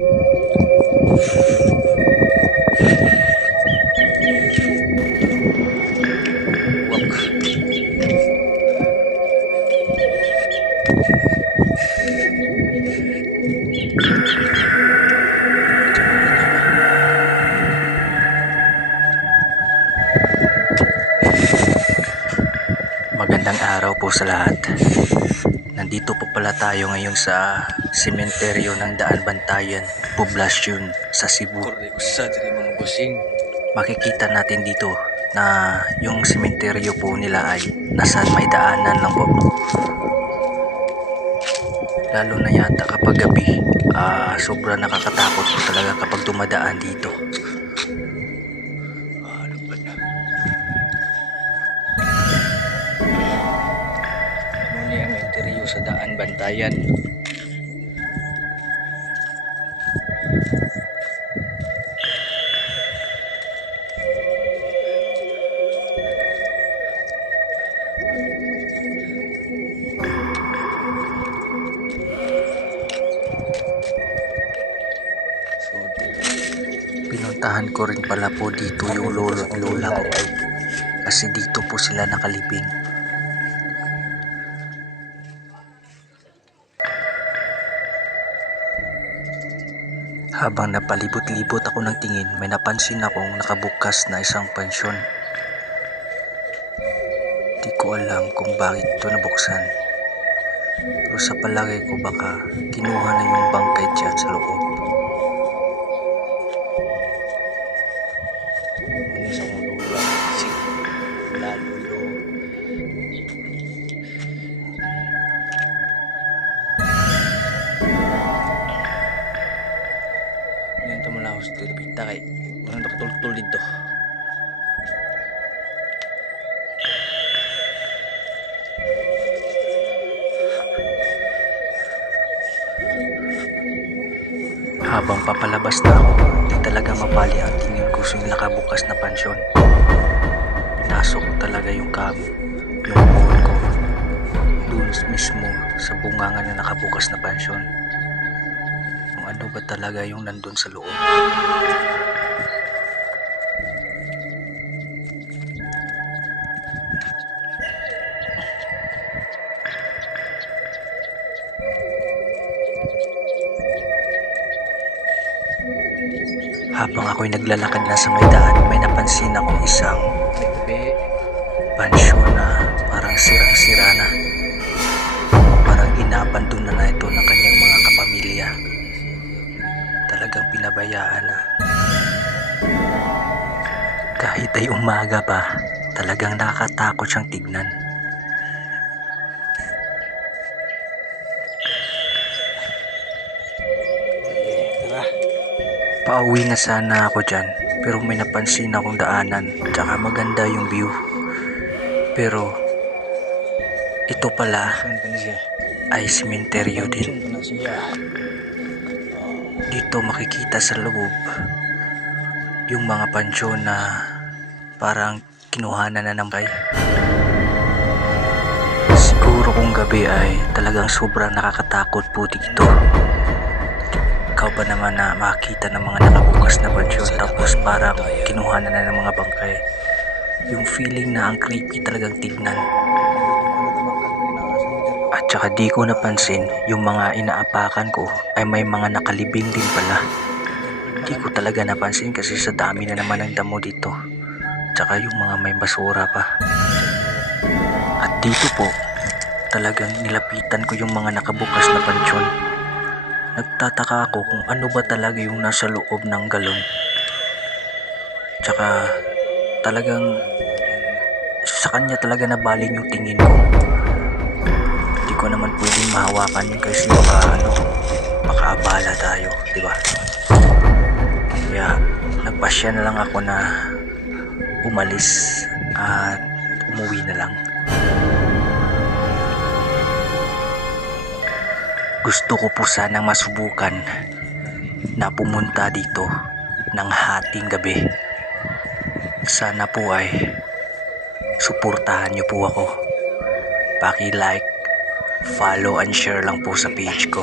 Magandang araw po sa lahat. Nandito po pala tayo ngayon sa sementeryo ng Daan Bantayan, Poblasyon sa Cebu. Makikita natin dito na yung sementeryo po nila ay nasa may daanan lang po. Lalo na yata kapag gabi, sobrang nakakatakot po talaga kapag dumadaan dito. Sa Daan Bantayan. So, pinuntahan ko rin pala po dito yung lolo at lola ko kasi dito po sila nakalibing. Habang napalibot-libot ako ng tingin, may napansin akong nakabukas na isang pansyon. Di ko alam kung bakit ito nabuksan. Pero sa palagay ko baka kinuha na yung bangkay dyan sa loob. Yan ito mula gusto kita kay unang nakatultol dito. Habang papalabas na ako, di talaga mapali ang tingin ko sa yung nakabukas na pansyon. Pinasok ko talaga yung phone ko doon mismo sa bungangan na nakabukas na pansyon. Kung ano ba talaga yung nandun sa loob. Habang ako'y naglalakad na sa may daan, may napansin akong isang pansyon na parang sirang-sira na. Parang inabandon na ito ng kanyang mga kapamilya. Talagang pinabayaan na. Kahit ay umaga pa, talagang nakakatakot siyang tignan. Pauwi na sana ako dyan, pero may napansin akong daanan, tsaka maganda yung view. Pero ito pala ay sementeryo din. Dito makikita sa loob yung mga pansyon na parang kinuhanan na ng bay. Siguro kung gabi ay talagang sobrang nakakatakot po dito. Ikaw ba naman na makita ng mga nakabukas na pansyon tapos parang kinuhanan na ng mga bangkay? Yung feeling na ang creepy talagang tignan. At saka di ko napansin yung mga inaapakan ko ay may mga nakalibing din pala. Di ko talaga napansin kasi sa dami na naman ng damo dito. Tsaka yung mga may basura pa. At dito po talagang nilapitan ko yung mga nakabukas na pansyon. Nagtataka ako kung ano ba talaga yung nasa loob ng galon. Tsaka talagang sa kanya talaga nabaling yung tingin ko. Hindi ko naman pwedeng mahawakan yun kasi baka abala tayo, di ba? Kaya nagpasya na lang ako na umalis at umuwi na lang. Gusto ko po sanang masubukan na pumunta dito ng hating gabi. Sana po ay suportahan niyo po ako. Paki-like, follow and share lang po sa page ko.